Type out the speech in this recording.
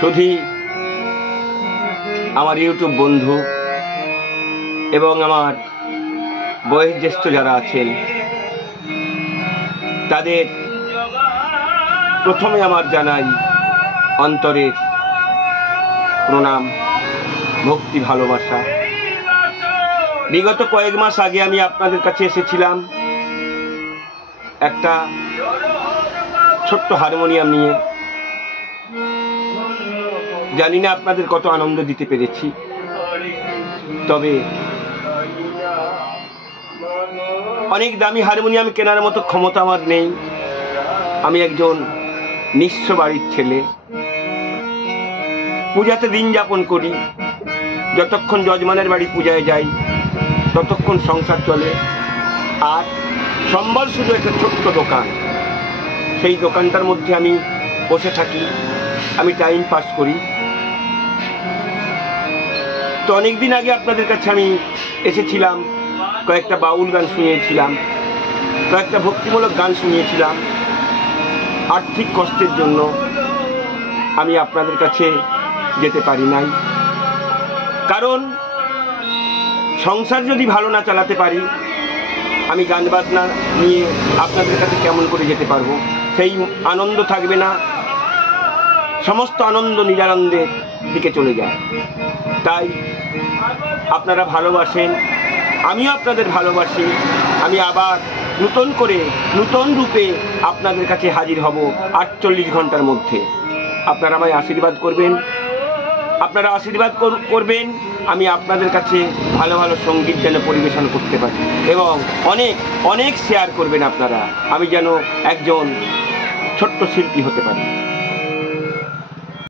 শুধু আমার ইউটিউব বন্ধু এবং আমার বয়োজ্যেষ্ঠ যারা আছেন তাদের প্রথমে আমার জানাই অন্তরের প্রণাম, ভক্তি, ভালোবাসা। বিগত কয়েক মাস আগে আমি আপনাদের কাছে এসেছিলাম একটা ছোট্ট হারমোনিয়াম নিয়ে। জানি না আপনাদের কত আনন্দ দিতে পেরেছি, তবে অনেক দামি হারমোনিয়াম কেনার মতো ক্ষমতা আমার নেই। আমি একজন নিঃস্ব বাড়ির ছেলে, পূজাতে দিন যাপন করি। যতক্ষণ যজমানের বাড়ি পূজায় যাই ততক্ষণ সংসার চলে। আর সম্বল শুধু একটা ছোট্ট দোকান, সেই দোকানটার মধ্যে আমি বসে থাকি, আমি টাইম পাস করি। তো অনেকদিন আগে আপনাদের কাছে আমি এসেছিলাম, কয়েকটা বাউল গান শুনিয়েছিলাম, কয়েকটা ভক্তিমূলক গান শুনিয়েছিলাম। আর্থিক কষ্টের জন্য আমি আপনাদের কাছে যেতে পারি নাই, কারণ সংসার যদি ভালো না চালাতে পারি আমি গান বাজনা নিয়ে আপনাদের কাছে কেমন করে যেতে পারবো? সেই আনন্দ থাকবে না, সমস্ত আনন্দ নিরানন্দের দিকে চলে যায়। তাই আপনারা ভালোবাসেন, আমিও আপনাদের ভালোবাসি। আমি আবার নতুন করে নতুন রূপে আপনাদের কাছে হাজির হব 48 ঘন্টার মধ্যে। আপনারা আমায় আশীর্বাদ করবেন, আপনারা আশীর্বাদ করবেন আমি আপনাদের কাছে ভালো ভালো সঙ্গীত যেন পরিবেশন করতে পারি, এবং অনেক অনেক শেয়ার করবেন আপনারা, আমি যেন একজন ছোট্ট শিল্পী হতে পারি।